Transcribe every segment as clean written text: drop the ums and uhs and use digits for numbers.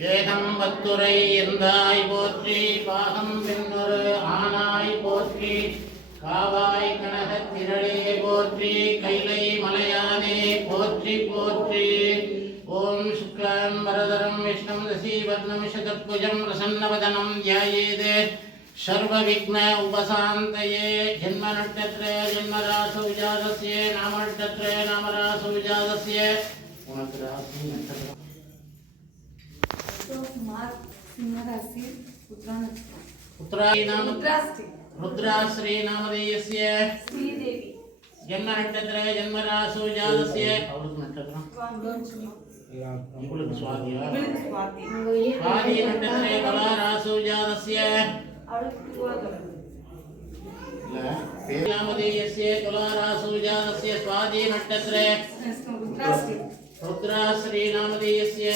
வேதம் பத்துரை எந்தாய் போற்றி பாகம் பின்னொரு ஆனாய் போற்றி காவாய் கனகத் திரளே போற்றி கைலை மலையானே போற்றி போற்றி ஓம் சுக்லாம் வரதரம் விஷ்ணும் தசீவர்ணம் சதுர்புஜம் பிரசன்னவதனம் த்யாயேத் சர்வவிக்ன உபசாந்தயே ஜன்ம நட்சத்திரே ஜன்மராசு விஜாதஸ்ய நாம நட்சத்திரே நாமராசு விஜாதஸ்ய உனக்கு ராசி நட்சத்திரம் रुद्राश्री नामधेयस्य श्रीदेवी जन्म नक्षत्र जन्मराशि जातस्य अवृत नक्षत्र इवळुक्कु स्वाति स्वाति नक्षत्रे तुलाराशि जातस्य नामधेयस्य तुलाराशि जातस्य स्वाति नक्षत्रे रुद्राश्री नामधेयस्य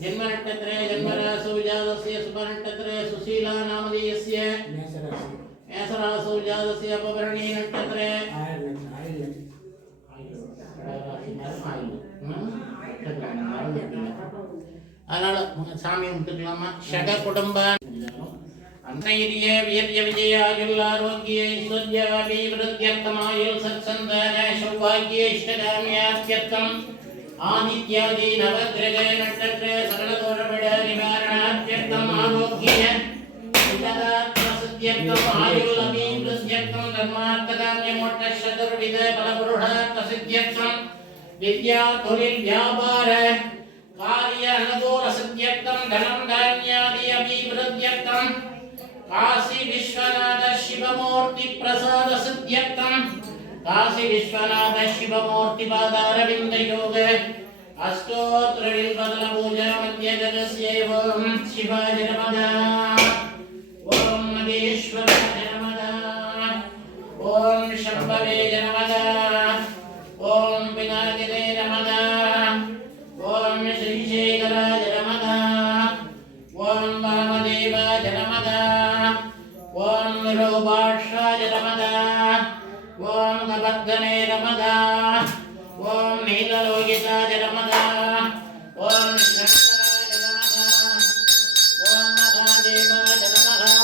जन्म नक्षत्रे जन्मराशि जातस्य शुभ नक्षत्रे सुशीला नामधेयस्य मेषराशि जातस्य अपभरणी नक्षत्रे அதனால சாமி முட்டுக்கலாமா ஷக குடும்ப அன்னைரிய வீரிய விஜயாயுள் ஆரோக்கிய ஐஸ்வர்ய அபிவிருத்தியர்த்தமாயுள் சத்சந்தான சௌபாகிய இஷ்டகாமியார்த்தியர்த்தம் आदित्यादि नवग्रह नक्षत्र सकल दोषपीड निवारणार्थम आरोग्य प्रसिद्ध्यर्थम आयुर्लभीवृद्ध्यर्थम धर्मार्थकाम्य मोक्ष चतुर्विध फलपुरुषार्थ सिद्ध्यर्थम विद्या तुलिल व्यापार कार्य अनुकूल सिद्ध्यर्थम धनम धान्यादि अभिवृद्ध्यर्थम काशी विश्वनाथ शिवमूर्ति प्रसाद सिद्ध्यर्थम काशी विश्वनाथ शिवमूर्ति पादारविंद योग अष्टोत्र बदल पूजा मध्य जगस्यैव शिवाय नमः ओम महेश्वराय नमः ओम शंभवे नमः ओम विनायके नमः ओम श्रीशेखराय नमः ओम वामदेवाय नमः ओम विरूपाक्षाय नमः ओम नवग्ने नमः ओम नीललोहिताय नमः ओम शंकराय नमः ओम महादेवाय नमः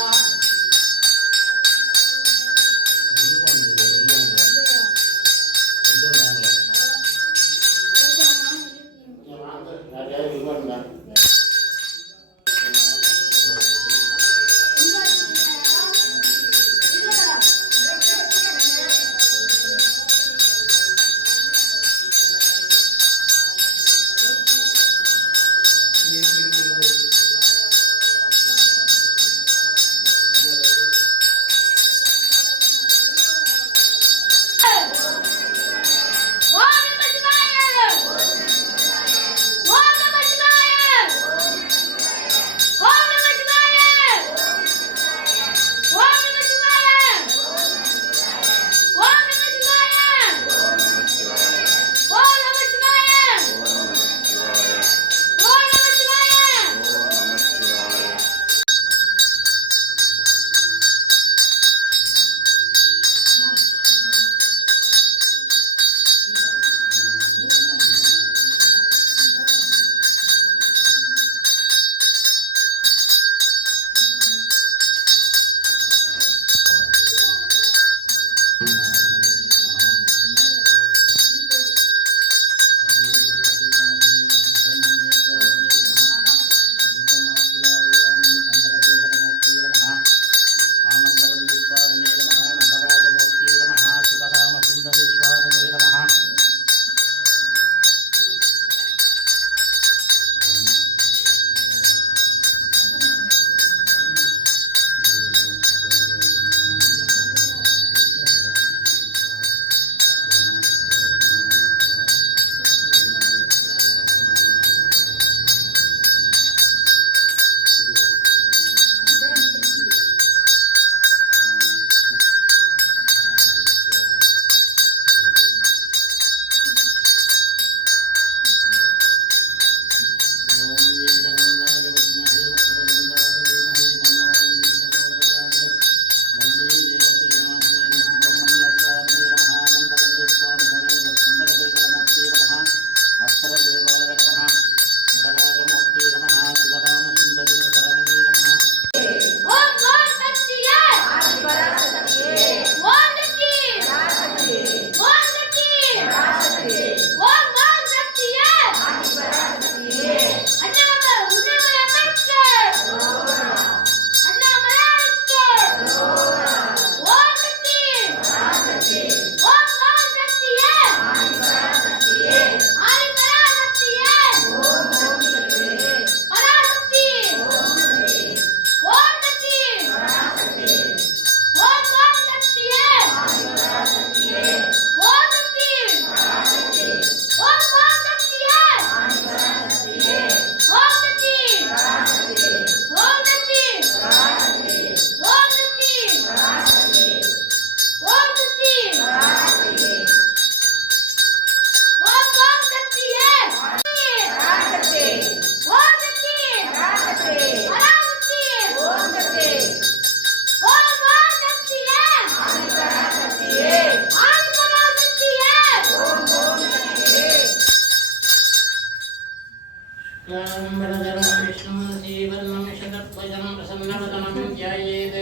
वरदरं विष्णुं श्रीवरदं शतद्वयं प्रसन्नवदनं ध्यायेत्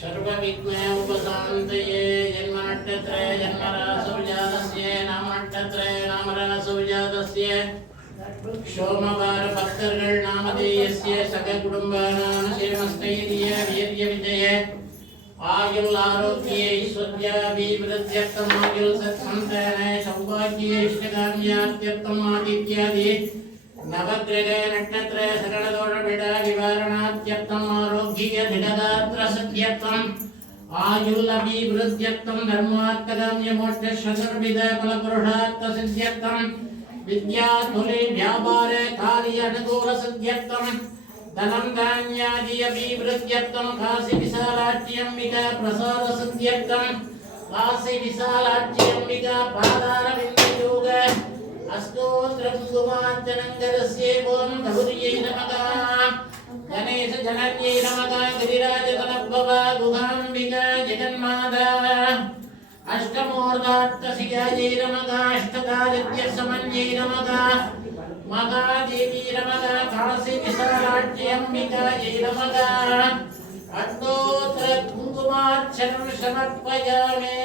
सर्वविघ्नोपशान्तये जन्मनक्षत्रे जन्मरासुजातस्य नामनक्षत्रे नामरासुजातस्य सोमवारभक्तர்கள் நாமதேயஸ்ய சககுடும்பானாம் சேமஸ்தைரிய வீர்யவிஜய ஆயுள் ஆரோக்கிய ஐஸ்வர்யாபிவிருத்தியர்த்தம் ஆயுள் சத்சந்தான சௌபாகிய இஷ்டகாமியார்த்தியர்த்தம் ஆதித்யாதி நவக்கிரக நட்சத்திர சகலதோஷ விட விவாரணாத்யர்த்தம் ஆரோக்கிய திடகாத்திர சத்யர்த்தம் ஆயுள் அபிவிருத்தியர்த்தம் தர்மார்த்தகாமிய மோட்ச சதுர்வித பலபுருஷார்த்த சித்தியர்த்தம் विद्या तुले व्यापार कार्य अनुकूल सिद्ध्यर्थम धनं धान्यादि अभिवृद्ध्यर्थम काशी विशालाक्षी अंबिका प्रसाद सिद्ध्यर्थम काशी विशालाक्षी अंबिका पादार विंदयोग अस्तोत्र कुसुमार्चनंगरस्ये ओम गौर्यै नमः गणेश जनन्यै नमः गिरिराज तनभवा गुहांबिका जगन्माता अष्टमूर्धात्तसियायै नमः अष्टकारित्यसमन्यै नमः महादेवी नमः काशी विशालाक्षी अंबिकायै नमः अष्टोत्तर कुङ्कुमार्चनं समर्पयामि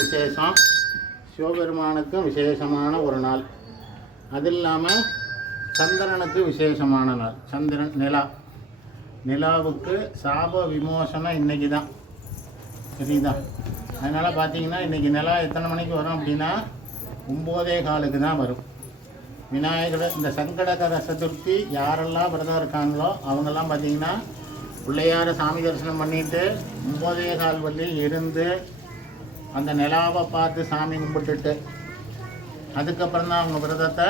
விசேஷம் சிவபெருமானுக்கும் விசேஷமான ஒரு நாள். அது இல்லாமல் சந்திரனுக்கு விசேஷமான நாள். சந்திரன் நிலாவுக்கு சாப விமோசனம் இன்றைக்கி தான், சரிதா? அதனால் பார்த்தீங்கன்னா இன்றைக்கி நிலா எத்தனை மணிக்கு வரும் அப்படின்னா 9:15 தான் வரும். விநாயகர் இந்த சங்கடகர சதுர்த்தி யாரெல்லாம் விரதம் இருக்காங்களோ அவங்கெல்லாம் பார்த்தீங்கன்னா பிள்ளையார சாமி தரிசனம் பண்ணிவிட்டு 9:15 வரையும் இருந்து அந்த நிலாவை பார்த்து சாமி கும்பிட்டுட்டு அதுக்கப்புறம் தான் அவங்க விரதத்தை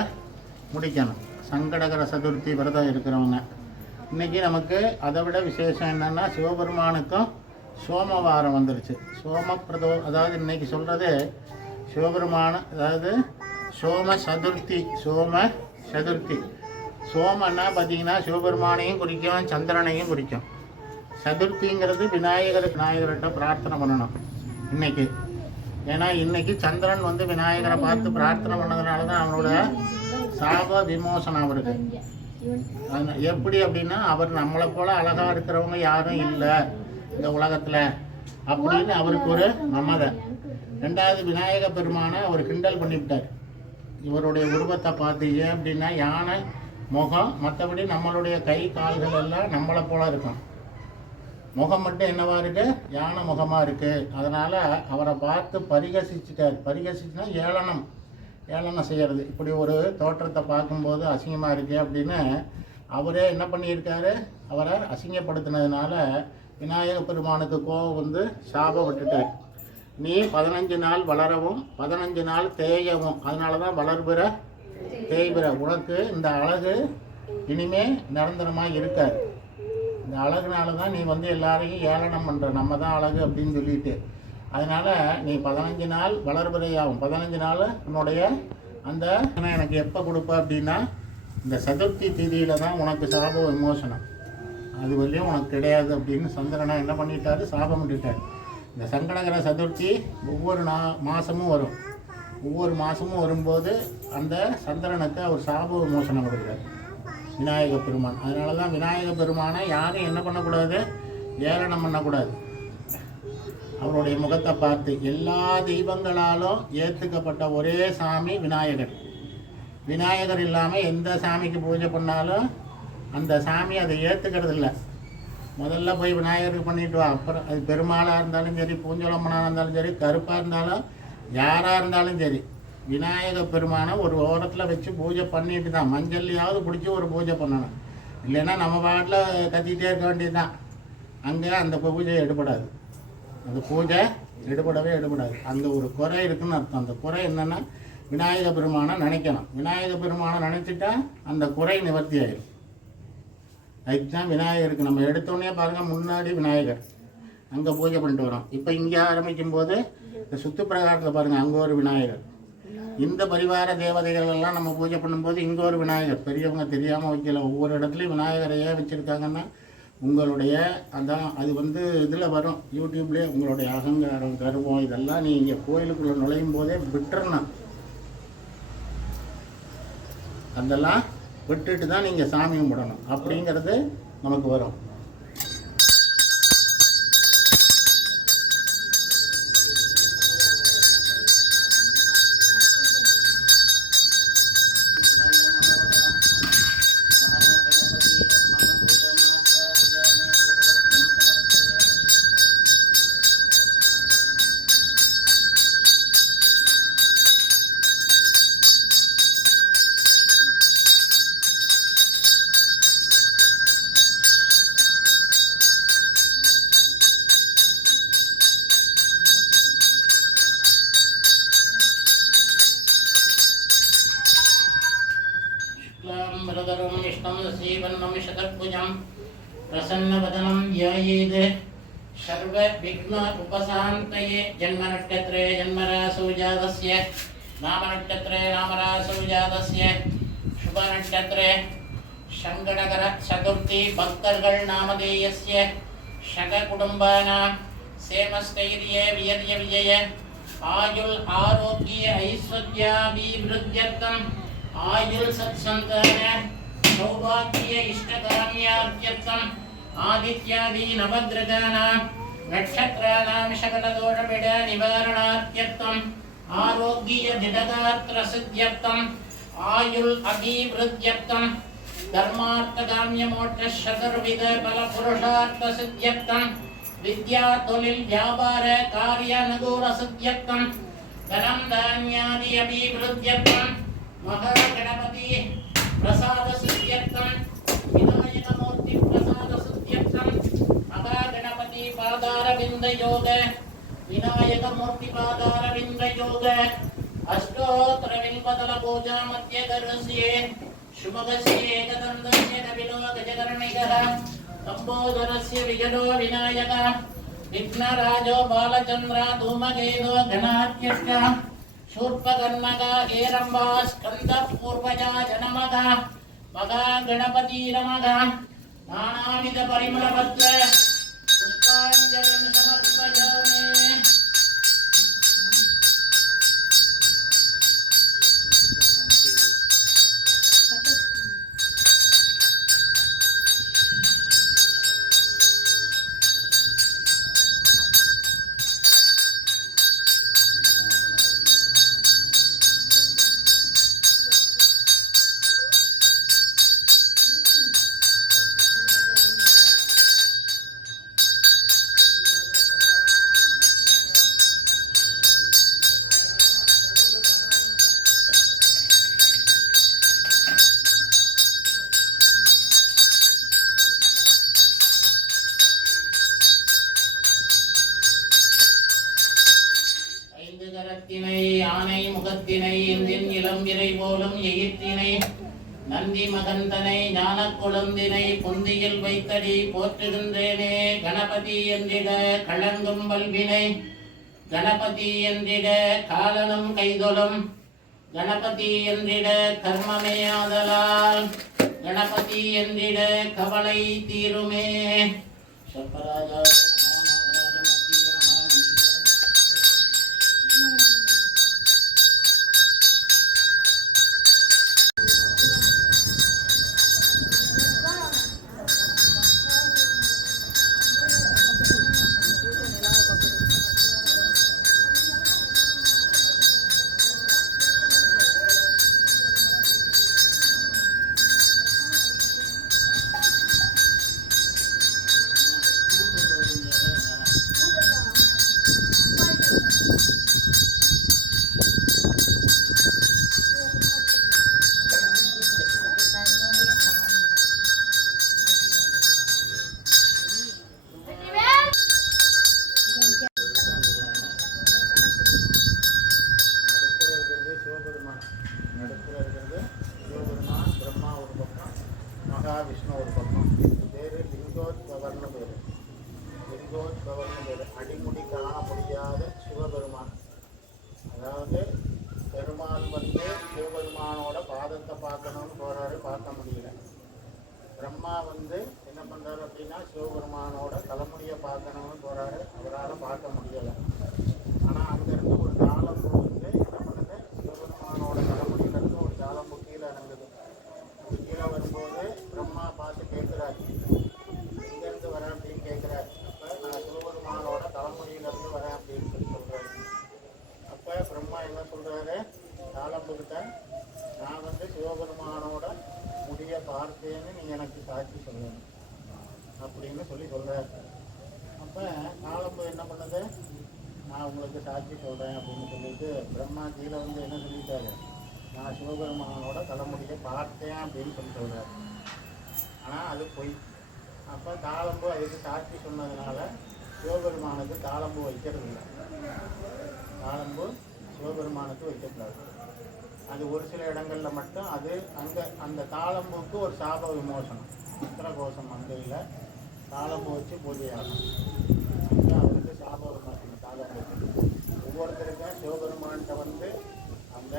முடிக்கணும். சங்கடகர சதுர்த்தி விரதம் இருக்கிறவங்க. இன்றைக்கி நமக்கு அதை விட விசேஷம் என்னென்னா சிவபெருமானுக்கும் சோமவாரம் வந்துருச்சு. அதாவது இன்றைக்கி சொல்கிறது சிவபெருமான, அதாவது சோம சதுர்த்தி. சோமன்னா பார்த்திங்கன்னா சிவபெருமானையும் குறிக்கும், சந்திரனையும் குறிக்கும். சதுர்த்திங்கிறது விநாயகர்கிட்ட பிரார்த்தனை பண்ணணும் இன்றைக்கி. ஏன்னா இன்றைக்கி சந்திரன் வந்து விநாயகரை பார்த்து பிரார்த்தனை பண்ணதுனால தான் அவனோட சாப விமோசனம் அவருக்கு. எப்படி அப்படின்னா அவர் நம்மளை போல் அழகாக இருக்கிறவங்க யாரும் இல்லை இந்த உலகத்தில் அப்படின்னு அவருக்கு ஒரு மமதை. ரெண்டாவது விநாயக பெருமானை அவர் கிண்டல் பண்ணிவிட்டார் இவருடைய உருவத்தை பார்த்து. ஏன் அப்படின்னா யானை முகம், மற்றபடி நம்மளுடைய கை கால்கள் எல்லாம் நம்மளை போல் இருக்கும். முகம் மட்டும் என்னவா இருக்கு? யானை முகமாக இருக்குது. அதனால் அவரை பார்த்து பரிகசிச்சிட்டார். பரிகசிச்சுனா ஏளனம் செய்கிறது. இப்படி ஒரு தோற்றத்தை பார்க்கும்போது அசிங்கமாக இருக்கு அப்படின்னு அவரே என்ன பண்ணியிருக்காரு? அவரை அசிங்கப்படுத்தினதுனால விநாயக பெருமானுக்கு கோபம் வந்து சாபம் விட்டுட்டார். நீ 15 நாள் வளரவும் 15 நாள் தேயவும், அதனால தான் வளர்பிற தேய்பிற. உனக்கு இந்த அழகு இனிமே நிரந்தரமாக இருக்காது. இந்த அழகுனால தான் நீ வந்து எல்லாரையும் ஏளனம் பண்ணுற, நம்ம தான் அழகு அப்படின்னு சொல்லிட்டு. அதனால் நீ 15 நாள் வளர்பிறையாகும். 15 நாள் உன்னுடைய அந்த எனக்கு எப்போ கொடுப்ப அப்படின்னா இந்த சதுர்த்தி திதியில் தான் உனக்கு சாப விமோசனம். அது வரையும் உனக்கு கிடையாது அப்படின்னு சந்திரனை என்ன பண்ணிட்டாரு? சாபம் விட்டுட்டார். இந்த சங்கடகர சதுர்த்தி ஒவ்வொரு மாதமும் வரும். ஒவ்வொரு மாதமும் வரும்போது அந்த சந்திரனுக்கு அவர் சாப விமோசனம் கொடுக்குறார் விநாயக பெருமான். அதனால தான் விநாயக பெருமானை யாரும் என்ன பண்ணக்கூடாது? ஏளனம் பண்ணக்கூடாது. அவருடைய முகத்தை பார்த்து எல்லா தெய்வங்களாலும் ஏற்றுக்கப்பட்ட ஒரே சாமி விநாயகர். விநாயகர் இல்லாமல் எந்த சாமிக்கு பூஜை பண்ணாலும் அந்த சாமி அதை ஏற்றுக்கிறது இல்லை. முதல்ல போய் விநாயகருக்கு பண்ணிட்டு வா. அப்புறம் அது பெருமாளாக இருந்தாலும் சரி, பூஞ்சோளம்மனாக இருந்தாலும் சரி, கருப்பாக இருந்தாலும் யாராக இருந்தாலும் சரி, விநாயக பெருமானை ஒரு ஓரத்தில் வச்சு பூஜை பண்ணிட்டு தான் மஞ்சள்லையாவது பிடிச்சி ஒரு பூஜை பண்ணணும். இல்லைன்னா நம்ம பாட்டில் கத்திக்கிட்டே இருக்க வேண்டியது தான். அங்கே அந்த பூஜை எடுபடாது. அந்த பூஜை எடுபடாது. அந்த ஒரு குறை இருக்குன்னு அர்த்தம். அந்த குறை என்னென்னா விநாயக பெருமானை நினைக்கணும். விநாயக பெருமானை நினச்சிட்டா அந்த குறை நிவர்த்தி ஆகிடும். அதுக்கு தான் விநாயகருக்கு நம்ம எடுத்தோடனே பாருங்கள், முன்னாடி விநாயகர் அங்கே பூஜை பண்ணிட்டு வரோம். இப்போ இங்கே ஆரம்பிக்கும் போது இந்த சுற்று பிரகாரத்தில் பாருங்கள், அங்கே ஒரு விநாயகர். இந்த பரிவார தேவதைகள் எல்லாம் நம்ம பூஜை பண்ணும்போது இங்கே ஒரு விநாயகர். பெரியவங்க தெரியாமல் வைக்கல. ஒவ்வொரு இடத்துலையும் விநாயகரையே வச்சுருக்காங்கன்னா உங்களுடைய அதான் அது வந்து இதில் வரும், யூடியூப்லேயே. உங்களுடைய அகங்காரம், கர்வம் இதெல்லாம் நீங்கள் கோயிலுக்குள்ளே நுழையும் போதே விட்டுறணும். அதெல்லாம் விட்டுட்டு தான் நீங்கள் சாமி கும்பிடணும் அப்படிங்கிறது நமக்கு வரும். वरदरं विष्णुं श्रीवन्नं शतभुजं प्रसन्नवदनं ध्यायेत् सर्वविघ्न उपशान्तये। जन्मनक्षत्रे जन्मराशौ जातस्य, नामनक्षत्रे नामराशौ जातस्य, शुभनक्षत्रे சங்கடகர சதுர்த்தி பக்தர்கள் நாமதேயஸ்ய சககுடும்பானாं சேமஸ்தைரிய வியர்ய விஜய ஆயுள் ஆரோக்கிய ஐஸ்வர்யாபிவிருத்தியர்த்தம் ஆயுள் சத்சந்தான சௌபாக்கிய இஷ்டகாமியார்த்தியர்த்தம் ஆதித்யாதி நவகிரகானாம் நட்சத்திரானாம் சகலதோஷமிட நிவாரணார்த்தியர்த்தம் ஆரோக்கிய திடகாத்திர சித்தியர்த்தம் ஆயுள் அபிவிருத்தியர்த்தம் धर्मार्थकाम्य मोक्ष चतुर्विध बल पुरुषार्थ सिद्ध्यर्थम विद्या तोलिल व्यापार कार्य अनुकूल सिद्ध्यर्थम धनम धान्यादि अभिवृद्ध्यर्थम महागणपति प्रसाद सिद्ध्यर्थम विनायक मूर्ति प्रसाद सिद्ध्यर्थम महागणपति पादार बिंद योग विनायक मूर्ति पादार बिंद योग अष्टोत्तर बिल्वदल पूजा मध्य करस्ये शुभगस्य एकदन्तस्य कपिलो गजकर्णिकः लम्बोदरस्य विजयो विनायकः विघ्नराजो बालचन्द्र धूमकेतो गणाध्यक्षः शूर्पकर्णकः हेरम्बा स्कन्दपूर्वजाय नमः महागणपति नमः नानाविध परिमलपत्र पुष्पाञ्जलिं समर्पयामि। கரத்தினை யானை முகத்தினை இந்தின் இளம் விரை போலும் எயிற்றினை நந்தி மகந்தனை ஞான குழந்தினை பொந்தியில் வைத்தடி போற்றுகின்றேனே கணபதி என்றிட களங்கும் வல்வினை கணபதி என்றிட காலனும் கைதொழும் கணபதி என்றிட கர்மமேயாதலால் கணபதி என்றிட கவலை தீருமே. சப்பராஜா மகாவிஷ்ணு ஒரு பக்கம் பேர் லிங்கோத்பவர்னு பேர். லிங்கோத்பவர்னு பேர் அடிமுடி காண முடியாத சிவபெருமான். அதாவது பெருமாள் வந்து சிவபெருமானோட பாதத்தை பார்க்கணும்னு போறாரு, பார்க்க முடியல. பிரம்மா வந்து என்ன பண்றாரு அப்படின்னா சிவபெருமானோட தலைமுடியை பார்க்கணும்னு போறாரு, அவரால் பார்க்க முடியலை. ஆனால் அங்கேருந்து ஒரு தாளம்பு வந்து என்ன பண்ணுது, சிவபெருமானோட தலைமுடியிலேருந்து ஒரு தாளம்பு கீழே இறங்குது. கீழே வரும்போது பிரம்மா பார்த்து கேட்குறாரு, எங்கேருந்து வரேன் அப்படின்னு கேட்குறாரு. அப்போ நான் சிவபெருமானோட தலைமுடியிலேருந்து வரேன் அப்படின்னு சொல்கிறாரு. அப்போ பிரம்மா என்ன சொல்கிறாரு, தாளம்புக்கிட்ட நான் வந்து சிவபெருமானோட முடிய பார்த்தேன்னு நீங்கள் எனக்கு சாட்சி சொல்லணும் அப்படின்னு சொல்கிறாரு. அப்போ தாளம்பு என்ன பண்ணுது, நான் உங்களுக்கு சாட்சி சொல்கிறேன் அப்படின்னு சொல்லிட்டு பிரம்மா கீழே வந்து என்ன சொல்லிட்டாரு, நான் சிவபெருமானோட தலைமுடியை பார்த்தேன் அப்படின்னு சொல்கிறார். ஆனால் அது பொய். அப்போ தாளம்பு அதுக்கு சாட்சி சொன்னதுனால சிவபெருமானுக்கு தாளம்பு வைக்கிறது இல்லை. தாளம்பு சிவபெருமானுக்கு வைக்கக்கூடாது. அது ஒரு சில இடங்களில் மட்டும் அது அங்கே அந்த தாளம்புக்கு ஒரு சாப விமோசனம், உத்தரகோஷம் மந்தையில் தாளம்பு வச்சு பூஜையாகும். அங்கே அவருக்கு சாப விமோசனம் தாளம்பு. ஒவ்வொருத்தருக்கும் சிவபெருமான்கிட்ட வந்து அந்த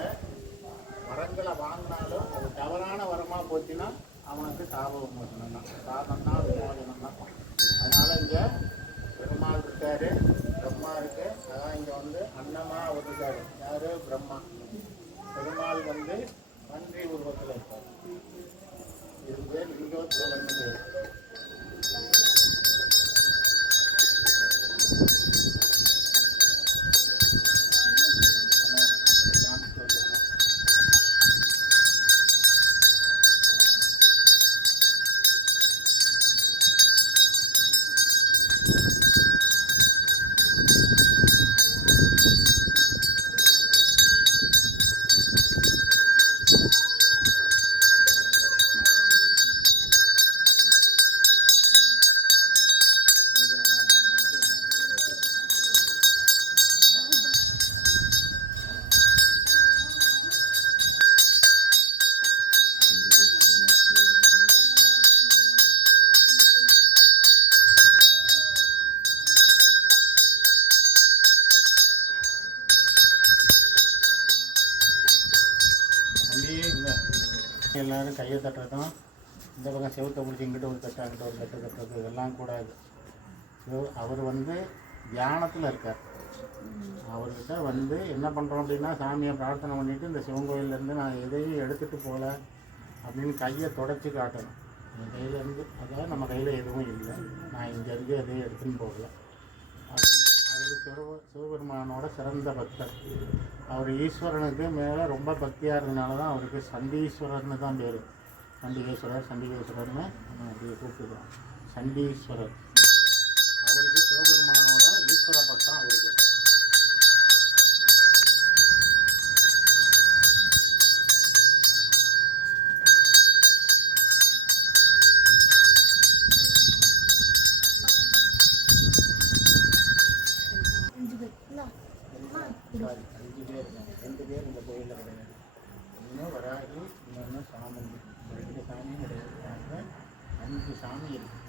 வரங்களை வாங்கினாலும் அது தவறான வரமாக போச்சுன்னா அவனுக்கு சாப விமோசனம் தான், சாபம்னா விமோசனம் தான். அதனால் இங்கே பெருமாள் இருக்காரு, பிரம்மா இருக்கு. அதான் இங்கே வந்து அன்னமா அவர் இருக்காரு. யார்? பிரம்மா. பெருமாள் வந்து பன்றி உருவத்தில் இருக்கார். இது பேர் லிங்கோத்பவர்னு பேர். எல்லாரும் கையை தட்டுறதும், இந்த பக்கம் செவுத்தை பிடிச்சி இங்கிட்ட ஒரு தட்டு அங்கிட்ட ஒரு தட்டு தட்டுறது இதெல்லாம் கூடாது. அவர் வந்து தியானத்தில் இருக்கார். அவர்கிட்ட வந்து என்ன பண்ணுறோம் அப்படின்னா, சாமியை பிரார்த்தனை பண்ணிவிட்டு இந்த சிவன் கோயிலேருந்து நான் எதையும் எடுத்துகிட்டு போகல அப்படின்னு கையை தொடச்சி காட்டணும். என் கையிலேருந்து, அதாவது நம்ம கையில் எதுவும் இல்லை, நான் இங்கேருந்து எதையும் எடுத்துன்னு போகல. அவர் சிவபெருமானோட சிறந்த பக்தர். அவர் ஈஸ்வரனுக்கு மேலே ரொம்ப பக்தியாக இருந்ததுனால தான் அவருக்கு சண்டீஸ்வரர்னு தான் பேர். சண்டிகேஸ்வரர்னு நம்ம அப்படி கூப்பிட்டுக்கிறோம். சண்டீஸ்வரர். அவருக்கு சிவபெருமானோட ஈஸ்வர பட்டம் அவருக்கு. சாரி 5 பேர், 2 பேர் இந்த கோயிலில் கிடையாது. ஒன்று வராகி, இன்னொன்று சாமந்தி. 2 சாமியும் கிடையாது. 5 சாமி இருக்கு.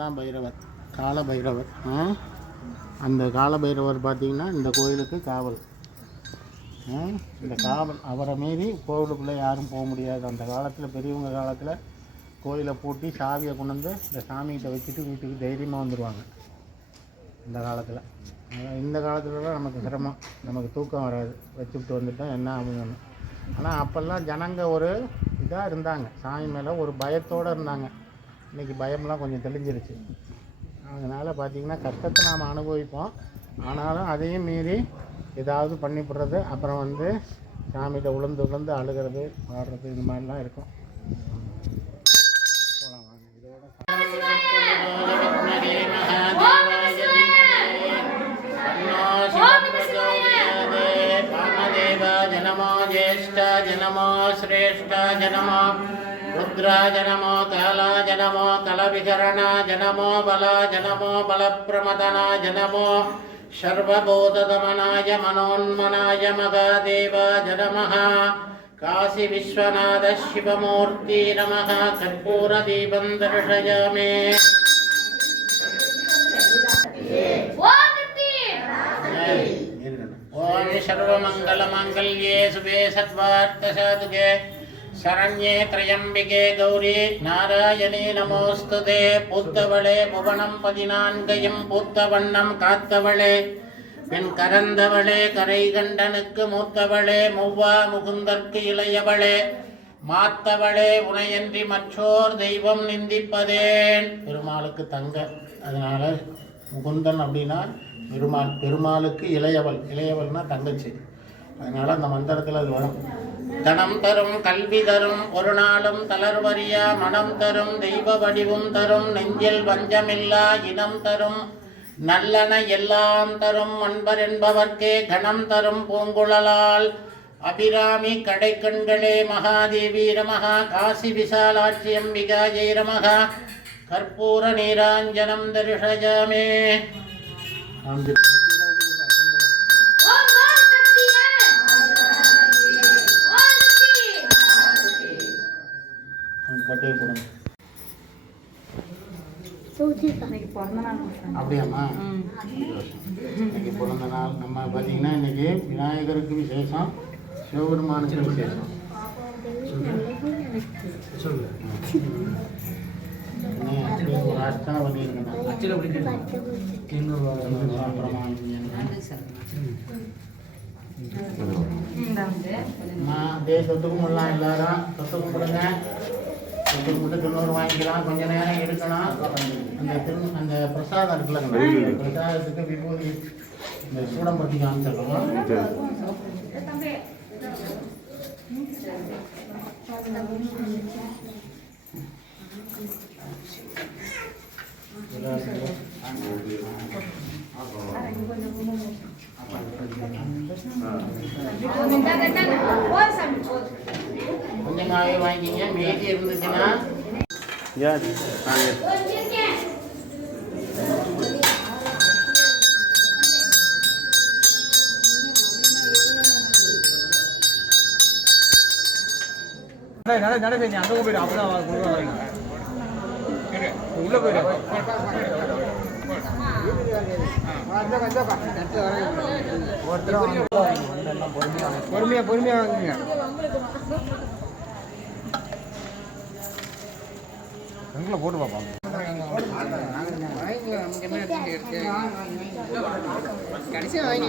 தான் பைரவர், கால பைரவர். அந்த கால பைரவர் பார்த்திங்கன்னா இந்த கோயிலுக்கு காவல். இந்த காவல் அவரை மீறி கோவிலுக்குள்ளே யாரும் போக முடியாது. அந்த காலத்தில் பெரியவங்க காலத்தில் கோயிலை பூட்டி சாவியை கொண்டு வந்து இந்த சாமிகிட்ட வச்சுட்டு வீட்டுக்கு தைரியமாக வந்துடுவாங்க. இந்த காலத்தில் இந்த காலத்துலலாம் நமக்கு சிரமம், நமக்கு தூக்கம் வராது, வச்சுக்கிட்டு வந்துட்டோம் என்ன ஆகுங்கன்னு. ஆனால் அப்போல்லாம் ஜனங்க ஒரு இதாக இருந்தாங்க, சாமி மேலே ஒரு பயத்தோடு இருந்தாங்க. இன்றைக்கி பயம்லாம் கொஞ்சம் தெளிஞ்சிருச்சு. அதனால் பார்த்திங்கன்னா கஷ்டத்தை நாம் அனுபவிப்போம், ஆனாலும் அதையும் மீறி ஏதாவது பண்ணிவிடுறது, அப்புறம் வந்து சாமிகிட்ட உளுந்து அழுகிறது, பாடுறது, இது மாதிரிலாம் இருக்கும். போகலாம் வாங்க. இதோட ஜனமோ ஜேஷ்ட ஜனமோ ஸ்ரேஷ்ட ஜனமோ रुद्रा जनमो काला जनमो कलविहरणा जनमो बला जनमो बलप्रमदना जनमो सर्वभूतदमनाय मनोन्मनाय महादेव जनमः काशी विश्वनाथ शिवमूर्ति नमः कर्पूरदीपं दर्शयामि ओम सर्वमंगलमांगल्ये शुभे सर्वार्थसाधके शरण्ये त्र्यंबिके गौरी नारायणी नमोस्तुते पूத்தவளே புவனம் 14 பூத்தவண்ணம் காத்தவளே பின் கரந்தவளே கரை கண்டனுக்கு மூத்தவளே மூவா முகுந்தற்கு இளையவளே மாத்தவளே உனையன்றி மற்றோர் தெய்வம் நிந்திப்பதேன். பெருமாளுக்கு தங்க, அதனால முகுந்தன் அப்படின்னா பெருமாள், பெருமாளுக்கு இளையவள், இளையவள்னா தங்கச்சி, அதனால அந்த மந்திரத்தில் அது வரும். தனம் தரும் கல்வி தரும் ஒரு நாளும் தளர்வறியா மனம் தரும் தெய்வ வடிவும் தரும் நெஞ்சில் வஞ்சமில்லா இனம் தரும் நல்லன எல்லாம் தரும் அன்பர் என்பவர்க்கே கணம் தரும் பூங்குழலால் அபிராமி கடைக்கண்களே மகாதேவி நமஹா காசி விசாலாட்சி அம்பிகா ஜெய நமஹா கற்பூர நீராஞ்சனம் தரிசயாமே. அப்படியாம்மா, இன்னைக்கு பிறந்த நாள். நம்ம பார்த்தீங்கன்னா இன்னைக்கு விநாயகருக்கு விசேஷம், சிவபெருமானுக்கு விசேஷம். ஒரு அர்ச்சனை பண்ணியிருக்கேன். சொத்து கும்பிடலாம், எல்லாரும் சொத்து கும்பிடுங்க. சொத்து கும்பிட்டு திருநூறு வாங்கிக்கலாம், கொஞ்ச நேரம் எடுக்கலாம். அந்த பிரசாதம் இருக்குல்ல, பிரசாதத்துக்கு விபூதி இந்த சூடம்பட்டி காமிச்சிடலாம். கொஞ்சமாவே வாங்கிங்க, மீதி இருந்துச்சுன்னா அங்க போயிடு. அப்பதான் உள்ள போயிடு. பொறுமையா பொறுமையா வாங்குங்க. எங்களை போட்டு பார்ப்பாங்க. கடைசியா வாங்கி